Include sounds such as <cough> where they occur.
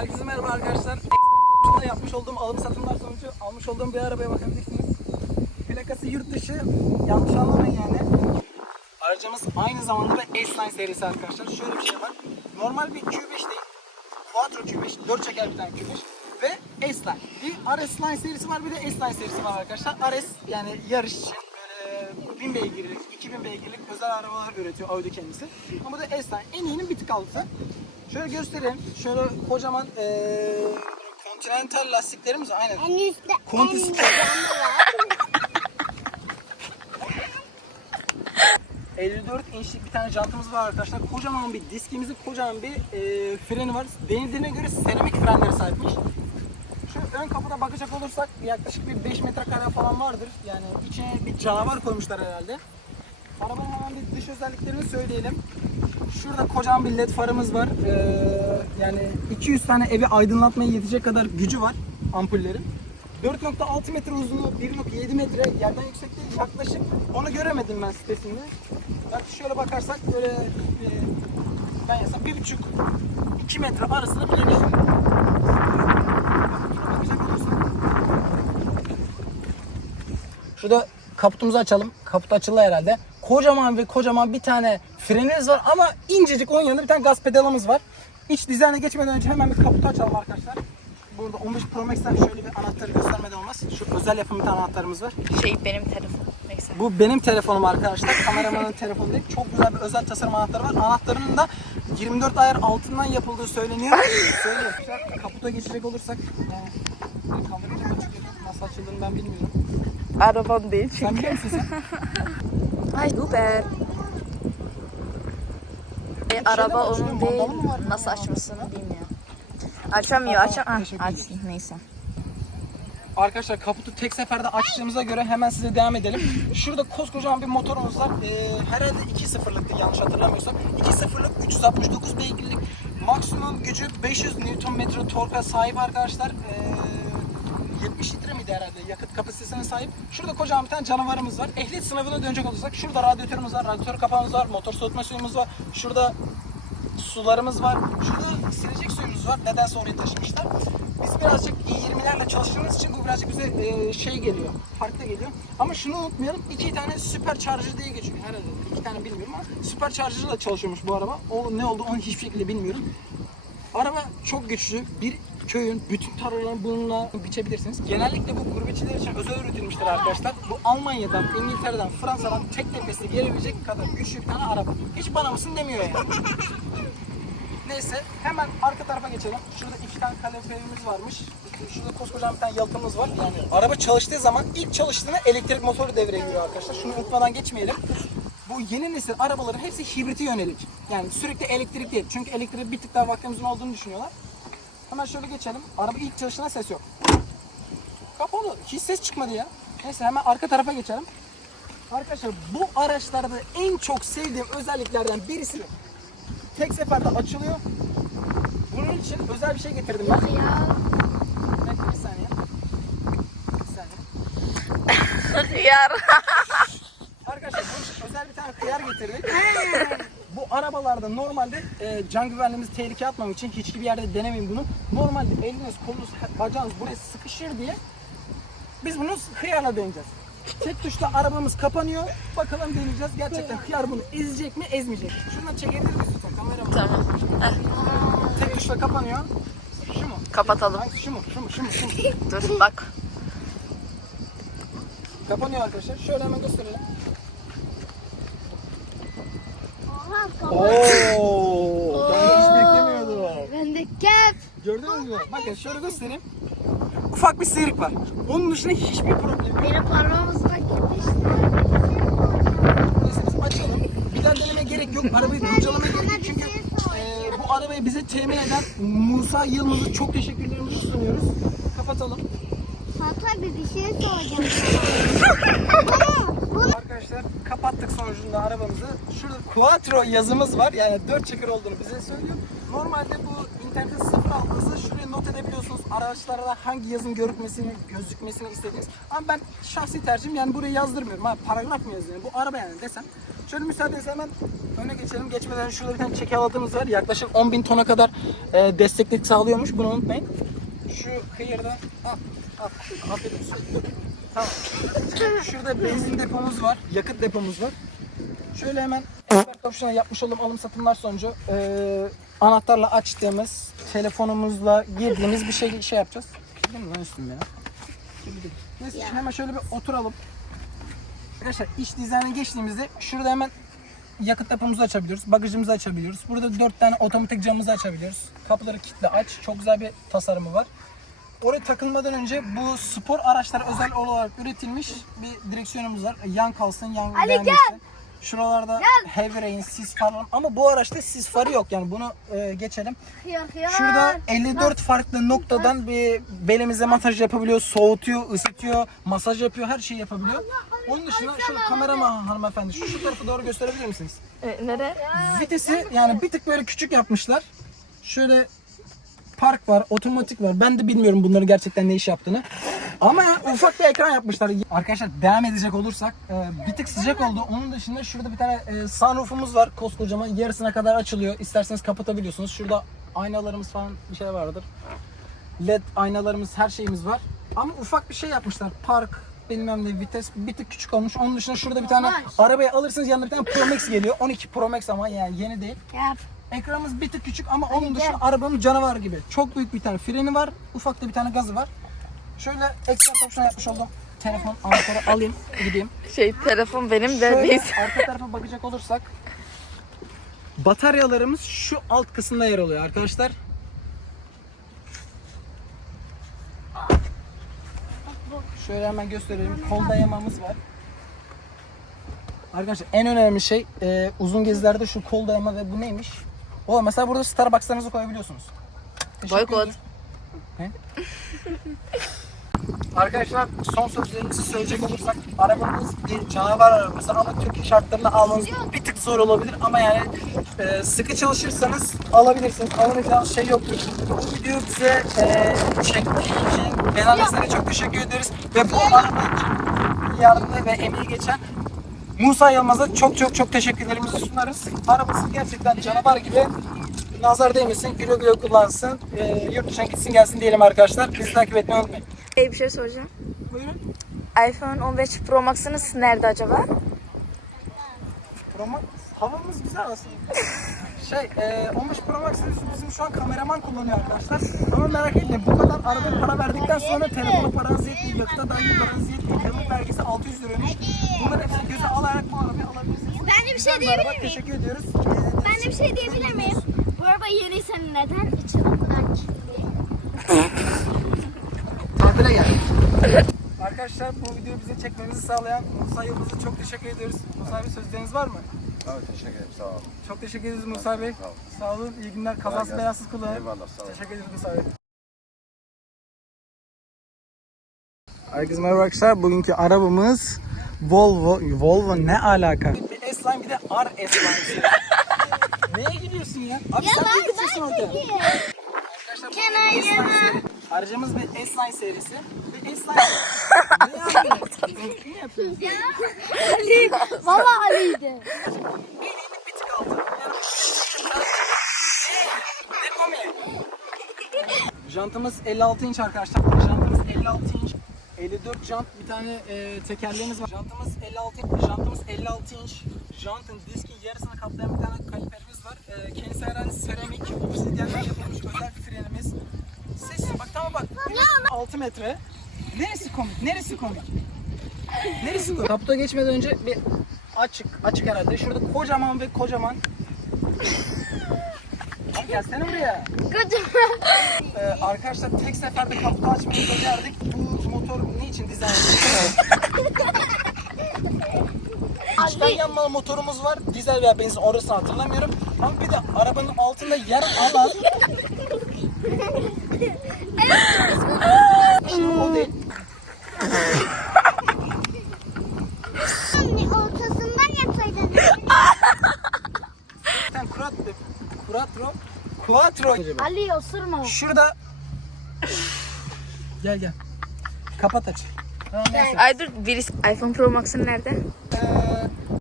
Herkese merhaba arkadaşlar. Expert yapmış olduğum alım satımlar sonucu almış olduğum bir arabaya bakabilirsiniz. Plakası yurt dışı. Yanlış anlamayın yani. Aracımız aynı zamanda da S-Line serisi arkadaşlar. Şöyle bir şey var. Normal bir Q5 değil. Quattro Q5. 4 çeker bir tane Q5. Ve S-Line. Bir RS Line serisi var bir de S-Line serisi var arkadaşlar. RS yani yarış için böyle 1000 beygirlik, 2000 beygirlik özel arabalar üretiyor Audi kendisi. Ama bu da S-Line. En iyinin bir tık altı. Şöyle göstereyim. Şöyle kocaman eee Continental lastiklerimiz var. Aynen. En üstte Kontis- en üstte camı var. <laughs> 54 inçlik bir tane jantımız var arkadaşlar. Kocaman bir diskimizin kocaman bir e, freni var. Denildiğine göre seramik frenlere sahipmiş. Şu ön kapıda bakacak olursak yaklaşık bir 5 metrekare falan vardır. Yani içine bir canavar koymuşlar herhalde. Arabanın hemen bir dış özelliklerini söyleyelim. Şurada kocaman bir led farımız var. Ee, yani 200 tane evi aydınlatmaya yetecek kadar gücü var ampullerin. 4.6 metre uzunluğu, 1.7 metre yerden yüksekliği yaklaşık onu göremedim ben sitesinde. Bak şöyle bakarsak böyle e, ben yazsam 1.5 2 metre arasında olursak Şurada kaputumuzu açalım. Kaput açıldı herhalde. Kocaman ve kocaman bir tane frenimiz var ama incecik onun yanında bir tane gaz pedalımız var. İç dizayna geçmeden önce hemen bir kaputu açalım arkadaşlar. Burada 15 Pro Max'ten şöyle bir anahtarı göstermeden olmaz. Şu özel yapım bir tane anahtarımız var. Şey benim telefonum. Neyse. Bu benim telefonum arkadaşlar. Kameramanın telefonu değil. Çok güzel bir özel tasarım anahtarı var. Anahtarının da 24 ayar altından yapıldığı söyleniyor. Söyleyeyim. Kaputa geçecek olursak yani nasıl açıldığını ben bilmiyorum. Arabam değil Sen çünkü. biliyor musun sen? <laughs> Ay Uber. E, araba onun değil. Nasıl açmasını bilmiyorum. Açamıyor, açam. Ah, aç. Neyse. Arkadaşlar kaputu tek seferde açtığımıza göre hemen size devam edelim. Şurada koskocaman bir motorumuz var. Ee, herhalde 2.0'lıktı yanlış hatırlamıyorsam. 2.0'lık 369 beygirlik maksimum gücü 500 Nm torka sahip arkadaşlar. Ee, 70 litre miydi herhalde yakıt kapasitesine sahip. Şurada kocaman bir tane canavarımız var. Ehliyet sınavına dönecek olursak şurada radyatörümüz var, radyatör kapağımız var, motor soğutma suyumuz var. Şurada sularımız var. Şurada silecek suyumuz var. Nedense oraya taşımışlar. Biz birazcık i20'lerle çalıştığımız için bu birazcık bize e, şey geliyor. Farklı geliyor. Ama şunu unutmayalım. iki tane süper charger diye geçiyor. Herhalde iki tane bilmiyorum ama süper charger ile çalışıyormuş bu araba. O ne oldu onu hiçbir şekilde bilmiyorum. Araba çok güçlü. Bir köyün bütün tarlalarını bununla biçebilirsiniz. Genellikle bu gurbetçiler için özel üretilmiştir arkadaşlar. Bu Almanya'dan, İngiltere'den, Fransa'dan tek nefesle gelebilecek kadar güçlü bir tane araba. Hiç bana mısın demiyor yani. Neyse hemen arka tarafa geçelim. Şurada iki tane kaliferimiz varmış. Şurada koskocaman bir tane yalıtımız var. Yani araba çalıştığı zaman ilk çalıştığında elektrik motoru devreye giriyor arkadaşlar. Şunu unutmadan geçmeyelim. Bu yeni nesil arabaların hepsi hibrite yönelik. Yani sürekli elektrik değil. Çünkü elektriğe bir tık daha vaktimizin olduğunu düşünüyorlar. Hemen şöyle geçelim. Araba ilk çalıştığında ses yok. Kapalı. Hiç ses çıkmadı ya. Neyse hemen arka tarafa geçelim. Arkadaşlar bu araçlarda en çok sevdiğim özelliklerden birisi tek seferde açılıyor. Bunun için özel bir şey getirdim ben. Ya Bekle bir saniye. Bir saniye. Hıyar. <laughs> Arkadaşlar bunun için özel bir tane kıyar getirdik. Arabalarda normalde e, can güvenliğimizi tehlikeye atmamak için hiçbir yerde denemeyin bunu. Normalde eliniz, kolunuz, bacağınız buraya sıkışır diye biz bunu hıyarla deneyeceğiz. Tek tuşla arabamız kapanıyor. Bakalım deneyeceğiz. Gerçekten hıyar bunu ezecek mi, ezmeyecek mi? Şuradan çekebilir miyiz lütfen kameramı? Tamam. Tek tuşla kapanıyor. Şu mu? Kapatalım. Hangisi? Şu mu? Şu mu? Şu mu? Şu mu? Dur bak. Kapanıyor arkadaşlar. Şöyle hemen gösterelim. Oo, ben hiç beklemiyordum. Ben de kep. Gördünüz mü? Bakın şöyle göstereyim. Ufak bir sıyrık var. Onun dışında hiçbir problem yok. Benim parmağımızla gitmişti. Neyse biz açalım. Bir daha deneme gerek yok. Arabayı kurcalamaya gerek yok. Çünkü e, bu arabayı bize temin eden Musa Yılmaz'a çok teşekkürlerimizi sunuyoruz. Kapatalım. Fatih bir bir şey soracağım. <laughs> Kapattık sonucunda arabamızı. Şurada Quattro yazımız var. Yani 4 çeker olduğunu bize söylüyor. Normalde bu internette sıfır aldığınızda şuraya not edebiliyorsunuz. Araçlarda hangi yazın görükmesini, gözükmesini istediğiniz. Ama ben şahsi tercihim yani buraya yazdırmıyorum. Ha, paragraf mı yazıyorum? Bu araba yani desem. Şöyle müsaadenizle hemen öne geçelim. Geçmeden şurada bir tane çeki halatımız var. Yaklaşık 10.000 tona kadar e, desteklik sağlıyormuş. Bunu unutmayın. Şu kıyırdan al. Al. Afiyet olsun. Tamam. Şurada benzin depomuz var. Yakıt depomuz var. Şöyle hemen expert option'a yapmış olduğum alım satımlar sonucu e, anahtarla açtığımız telefonumuzla girdiğimiz bir şey şey yapacağız. Değil mi lan üstümde ya? Neyse şimdi hemen şöyle bir oturalım. Arkadaşlar iç dizaynına geçtiğimizde şurada hemen yakıt depomuzu açabiliyoruz. Bagajımızı açabiliyoruz. Burada dört tane otomatik camımızı açabiliyoruz. Kapıları kilitle aç. Çok güzel bir tasarımı var. Oraya takılmadan önce bu spor araçlara özel olarak üretilmiş bir direksiyonumuz var. Yan kalsın, yan Ali devam gel. Şuralarda heavy rain, sis falan ama bu araçta sis farı yok yani bunu e, geçelim. Şurada 54 farklı noktadan bir belimize masaj yapabiliyor, soğutuyor, ısıtıyor, masaj yapıyor, her şeyi yapabiliyor. Onun dışında şu kameraman hanımefendi şu, şu tarafa doğru gösterebilir misiniz? E, nere? Vitesi yani bir tık böyle küçük yapmışlar. Şöyle park var, otomatik var. Ben de bilmiyorum bunların gerçekten ne iş yaptığını. Ama ufak bir ekran yapmışlar. Arkadaşlar devam edecek olursak e, bir tık sıcak oldu. Onun dışında şurada bir tane e, sunroofumuz var. Koskocaman yarısına kadar açılıyor. İsterseniz kapatabiliyorsunuz. Şurada aynalarımız falan bir şey vardır. LED aynalarımız her şeyimiz var. Ama ufak bir şey yapmışlar. Park bilmem ne vites bir tık küçük olmuş. Onun dışında şurada bir tane arabayı alırsınız yanında bir tane Pro Max geliyor. 12 Pro Max ama yani yeni değil. Yap. Ekranımız bir tık küçük ama onun dışında arabamız canavar gibi. Çok büyük bir tane freni var. Ufak da bir tane gazı var. Şöyle ekstra opsiyon yapmış oldum. Telefon anahtarı alayım gideyim. Şey telefon benim de Şöyle biz. arka tarafa bakacak olursak bataryalarımız şu alt kısımda yer alıyor arkadaşlar. Şöyle hemen gösterelim. Kol dayamamız var. Arkadaşlar en önemli şey e, uzun gezilerde şu kol dayama ve bu neymiş? O mesela burada Starbucks'larınızı koyabiliyorsunuz. Boykot. Ne? Arkadaşlar son sözlerimizi söyleyecek olursak arabamız bir canavar arabası ama Türkiye şartlarında almanız bir tık zor olabilir ama yani e, sıkı çalışırsanız alabilirsiniz. Alamayacağınız şey yoktur. Bu videoyu bize e, çektiği için Benan çok teşekkür ederiz ve bu araba için yardımda ve emeği geçen Musa Yılmaz'a çok çok çok teşekkürlerimizi sunarız. Arabası gerçekten canavar gibi. Nazar değmesin, güle güle kullansın. E, yurt dışına gitsin gelsin diyelim arkadaşlar. Bizi takip etmeyi unutmayın. Hey, bir şey soracağım. Buyurun. iPhone 15 Pro Max'ınız nerede acaba? Pro Max havamız güzel aslında. Şey, e, 15 Pro Max bizim şu an kameraman kullanıyor arkadaşlar. Ama merak etmeyin bu kadar arabaya para verdikten sonra telefona paranız yetmiyor, yakıta dahi paranız yetmiyor. Yakıt vergisi 600 liraymış. Bunların hepsini göze alarak bu arabayı alabilirsiniz. Ben de bir şey bir diyebilir miyim? Teşekkür ediyoruz. Ben de bir şey diyebilir miyim? Bu araba yeniyse neden içi o kadar kirli? Tatile geldik. Arkadaşlar bu videoyu bize çekmemizi sağlayan Musa Yıldız'a çok teşekkür ediyoruz. Musa abi sözleriniz var mı? Evet teşekkür ederim sağ olun. Çok teşekkür ederiz Musa Bey. Sağ olun. Sağ olun. İyi günler. Kazasız gelsin. belasız kullanın. Eyvallah sağ olun. Teşekkür ederiz Musa Bey. Herkese merhaba arkadaşlar. Bugünkü arabamız Volvo. Volvo ne alaka? Bir S-Line bir de R S-Line. <laughs> Neye gidiyorsun ya? Abi sen ne gidiyorsun orada? Arkadaşlar bu S-Line. Aracımız bir S-Line serisi. Ali. Valla Ali'ydi. Elini bir tık aldı. Yani- Ne komik. Jantımız 56 inç arkadaşlar. Jantımız 56 inç. 54 jant bir tane e, tekerleğimiz var. Jantımız 56 inç. Jantımız 56 inç. Jantın diskin yarısını kaplayan bir tane kaliperimiz var. E, kendisi herhalde seramik, obsidyenle yapılmış özel frenimiz. Ses bak tamam bak. 6 metre. Neresi komik? Neresi komik? Neresi komik? Kaputa geçmeden önce bir açık, açık herhalde. Şurada kocaman ve kocaman Abi gelsene buraya. Kocaman. Ee, arkadaşlar tek seferde kaputu açmayı becerdik. Bu motor ne için dizayn edildi? <laughs> İçten yanmalı motorumuz var. Dizel veya benzin orasını hatırlamıyorum. Ama bir de arabanın altında yer alan... <laughs> Şimdi o değil. Ortasından yapsaydın. Tane Quattro. Quattro. Quattro. Ali osurma. Şurada... Gel gel. Kapat aç. Tamam, neyse. Ay dur birisi iPhone Pro Max'ın nerede?